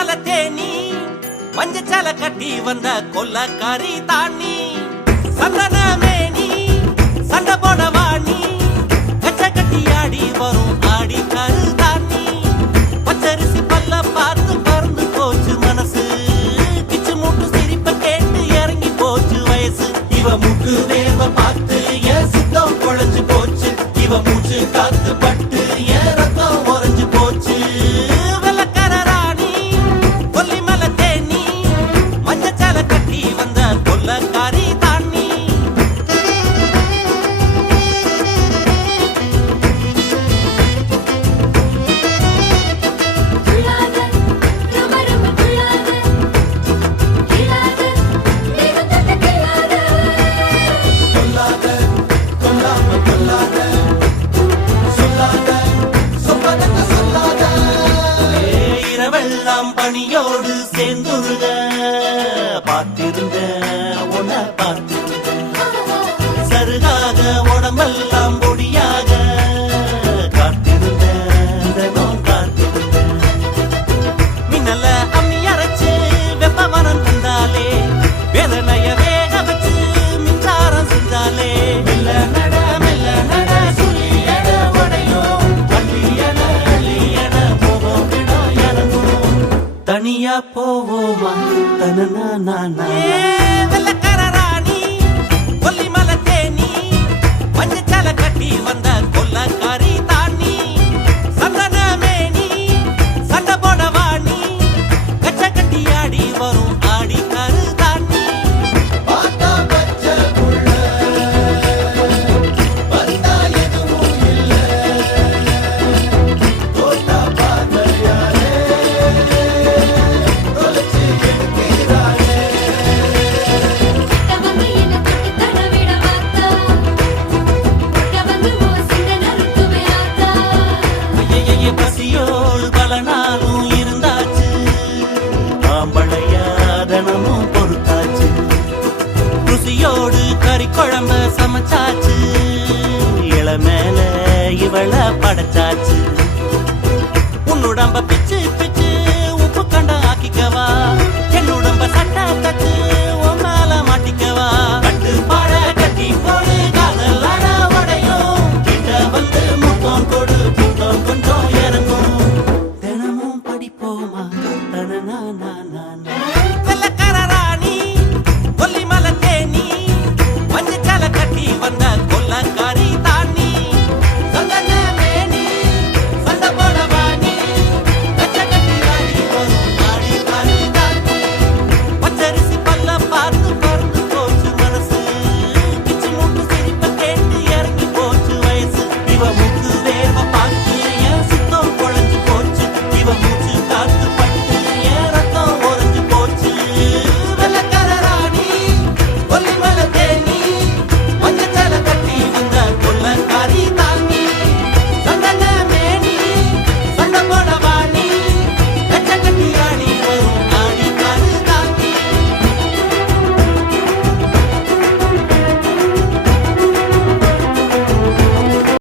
மல தேனி மஞ்சச்சால கட்டி வந்த கொல்லக்காரி தாண்டி சந்தனமே எல்லாம் பணியோடு சேர்ந்துருக. தனியா போவோமா தன கறி குழம்பு சமைச்சாச்சு. இளமேல இவள படைச்சாச்சு.